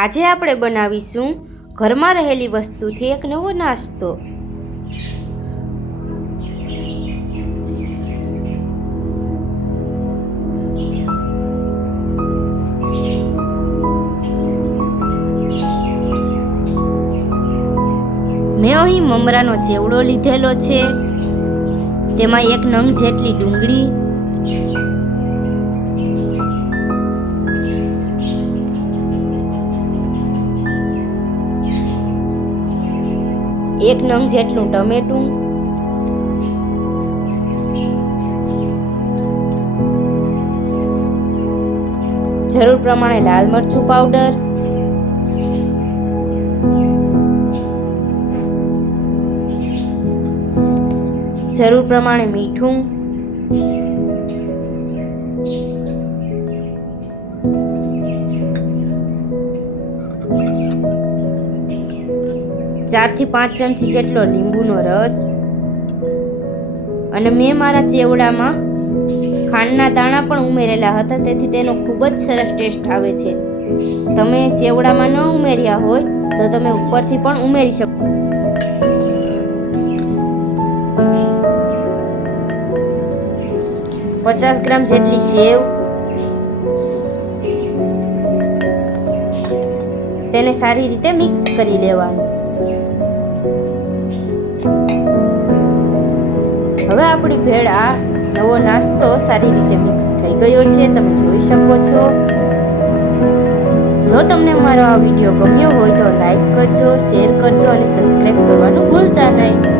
આજે આપણે બનાવીશું ઘરમાં રહેલી વસ્તુથી એક નવો નાસ્તો। મેં અહીં મમરાનો ચેવડો લીધેલો છે, તેમાં 1 નંગ જેટલી ડુંગળી, 1 નંગ જેટલું ટમેટું, જરૂર પ્રમાણે લાલ મરચું પાવડર, જરૂર પ્રમાણે મીઠું, ચાર થી 5 ચમચી જેટલો લીંબુનો રસ અને મેં મારા ચેવડામાં ખાંડના દાણા પણ ઉમેરેલા હતા, તેથી તેનો ખૂબ જ સરસ ટેસ્ટ આવે છે। તમે ચેવડામાં ન ઉમેર્યા હોય તો તમે ઉપરથી પણ ઉમેરી શકો। પચાસ ગ્રામ જેટલી સેવ, તેને સારી રીતે મિક્સ કરી લેવાનું। હવે આપણી ભેળ આ નવો નાસ્તો સારી રીતે મિક્સ થઈ ગયો છે, તમે જોઈ શકો છો। જો તમને મારો આ વિડીયો ગમ્યો હોય તો લાઈક કરજો, શેર કરજો અને સબસ્ક્રાઈબ કરવાનું ભૂલતા નહીં।